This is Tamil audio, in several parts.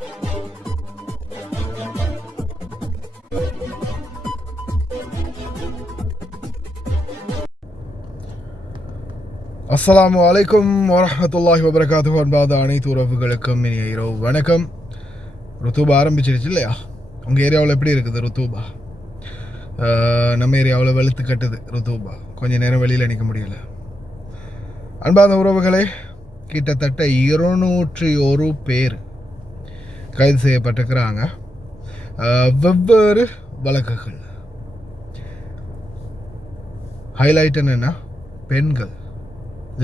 அஸ்ஸலாமு அலைக்கும் வரஹ்மத்துல்லாஹி வபரகாத்துஹு. அன்பாத அனைத்து உறவுகளுக்கும் இனிய இரவு வணக்கம். ருத்தூபா ஆரம்பிச்சிருச்சு இல்லையா? உங்கள் ஏரியாவில் எப்படி இருக்குது ருத்தூபா? நம்ம ஏரியாவில் வெளுத்து கட்டுது ருத்தூபா. கொஞ்சம் நேரம் வெளியில் நிற்க முடியல. அன்பாத உறவுகளே, கிட்டத்தட்ட 201 பேர் கைது செய்யப்பட்டிருக்கிறாங்க. வெவ்வேறு வழக்குகள். ஹைலைட் என்னென்னா, பெண்கள்,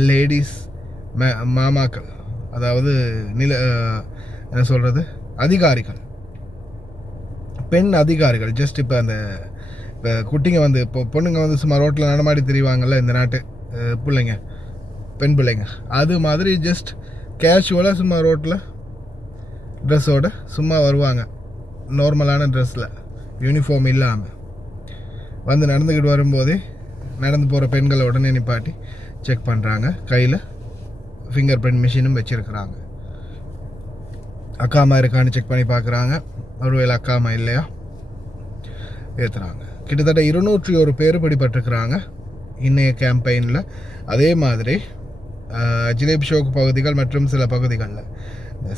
லேடிஸ், மாமாக்கள், அதாவது என்ன சொல்கிறது, அதிகாரிகள், பெண் அதிகாரிகள். ஜஸ்ட் இப்போ குட்டிங்க இப்போ பொண்ணுங்க சும்மா ரோட்டில் நடமாடி தெரிவாங்கள்ல இந்த நாட்டு பிள்ளைங்க, பெண் பிள்ளைங்க, அது மாதிரி ஜஸ்ட் கேஷுவலாக சும்மா ரோட்டில் ட்ரெஸ்ஸோடு சும்மா வருவாங்க. நார்மலான ட்ரெஸ்ஸில், யூனிஃபார்ம் இல்லாமல் நடந்துக்கிட்டு வரும்போதே நடந்து போகிற பெண்களை உடனே நிப்பாட்டி செக் பண்ணுறாங்க. கையில் ஃபிங்கர் பிரிண்ட் மிஷினும் வச்சுருக்குறாங்க. அக்காமா இருக்கான்னு செக் பண்ணி பார்க்குறாங்க. ஒருவேளை அக்காமா இல்லையா ஏற்றுறாங்க. கிட்டத்தட்ட 201 பேர் பிடிபட்டிருக்கிறாங்க இன்றைய கேம்பெயினில். அதே மாதிரி ஜிலேபி ஷோக் பகுதிகள் மற்றும் சில பகுதிகளில்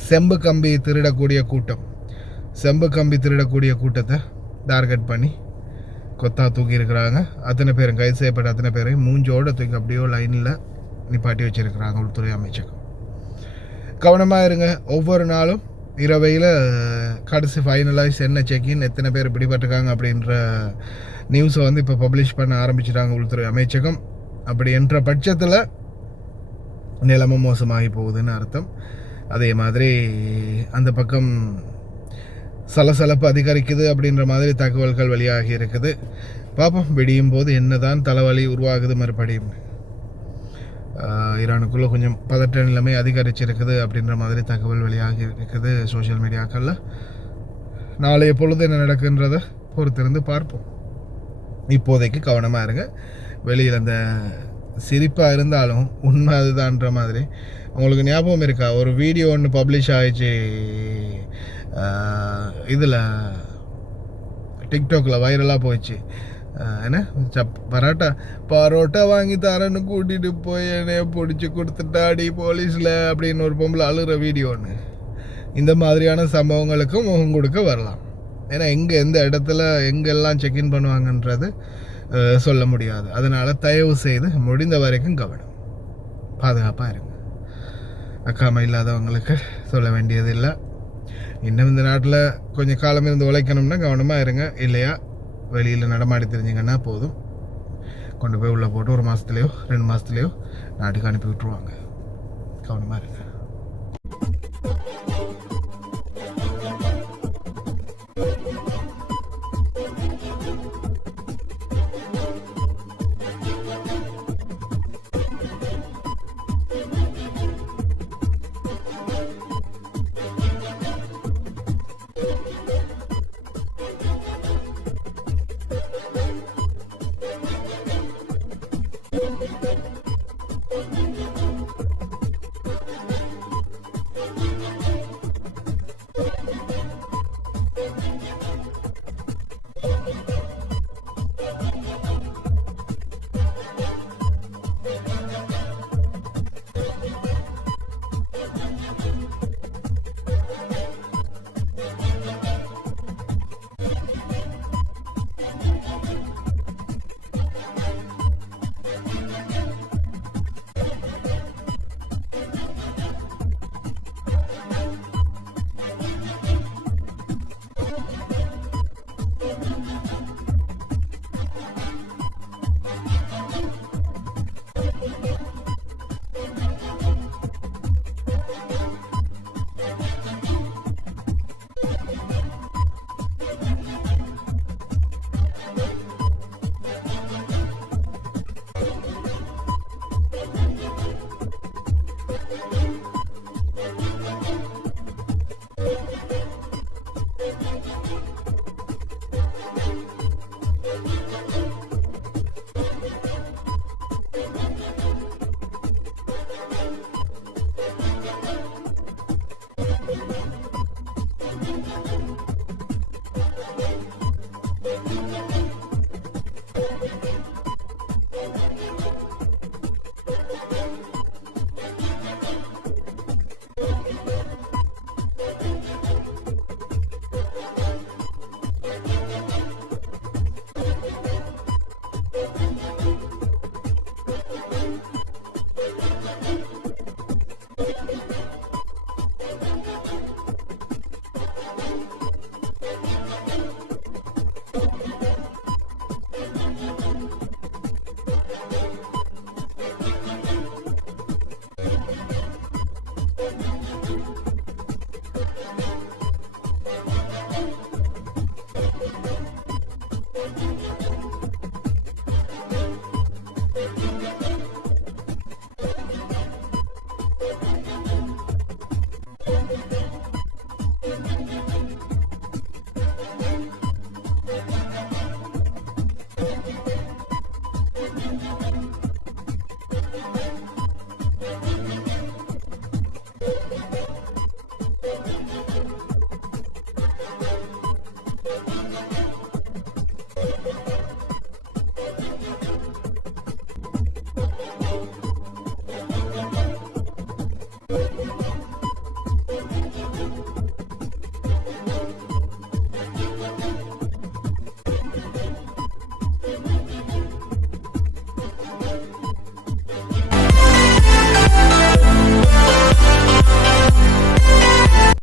செம்பு கம்பி திருடக்கூடிய கூட்டத்தை டார்கெட் பண்ணி கொத்தா தூக்கி இருக்கிறாங்க. அத்தனை பேரும் கைது செய்யப்பட்ட அத்தனை பேரையும் மூஞ்சோடு தூக்கி அப்படியோ லைனில் நிப்பாட்டி வச்சுருக்கிறாங்க உள்துறை அமைச்சகம். கவனமாக இருங்க. ஒவ்வொரு நாளும் இரவையில் கடைசி ஃபைனலைஸ் என்ன செக்கின், எத்தனை பேர் பிடிபட்டிருக்காங்க அப்படின்ற நியூஸை இப்போ பப்ளிஷ் பண்ண ஆரம்பிச்சிட்டாங்க உள்துறை அமைச்சகம். அப்படி என்ற பட்சத்தில் நிலைமை மோசமாகி போகுதுன்னு அர்த்தம். அதே மாதிரி அந்த பக்கம் சலசலப்பு அதிகரிக்குது அப்படின்ற மாதிரி தகவல்கள் வெளியாகி இருக்குது. பார்ப்போம் விடியும் போது என்னதான் தலைவலி உருவாகுது மறுபடியும். ஈரானுக்குள்ளே கொஞ்சம் பதற்ற நிலைமை அதிகரிச்சிருக்குது அப்படின்ற மாதிரி தகவல் வெளியாகி இருக்குது சோஷியல் மீடியாக்களில். நாளைய பொழுது என்ன நடக்குன்றதை பொறுத்திருந்து பார்ப்போம். இப்போதைக்கு கவனமாக இருங்க. வெளியில் அந்த சிரிப்பாக இருந்தாலும் உண்மை அதுதான்ற மாதிரி. உங்களுக்கு ஞாபகம் இருக்கா, ஒரு வீடியோ ஒன்று பப்ளிஷ் ஆகிடுச்சு இதில் டிக்டாக்கில் வைரலாக போயிடுச்சு. என்ன பரோட்டா வாங்கி தரேன்னு கூட்டிகிட்டு போய் என்னைய பிடிச்சி கொடுத்துட்டாடி போலீஸில் அப்படின்னு ஒரு பொம்பளை அழுகிற வீடியோ ஒன்று. இந்த மாதிரியான சம்பவங்களுக்கும் முகம் கொடுக்க வரலாம். ஏன்னா எந்த இடத்துல எங்கெல்லாம் செக்இன் பண்ணுவாங்கன்றது சொல்ல முடியாது. அதனால் தயவு செய்து முடிந்த வரைக்கும் கவனம், பாதுகாப்பாக இருங்க. அக்காமை இல்லாதவங்களுக்கு சொல்ல வேண்டியதில்லை. இன்னும் இந்த நாட்டில் கொஞ்சம் காலம் இருந்து உழைக்கணும்னா கவனமாக இருங்க. இல்லையா வெளியில் நடமாடி தெரிஞ்சிங்கன்னா போதும், கொண்டு போய் உள்ளே போட்டு 1 மாதத்துலேயோ 2 மாதத்துலேயோ நாட்டுக்கு அனுப்பி விட்டுருவாங்க. கவனமாக இருங்க.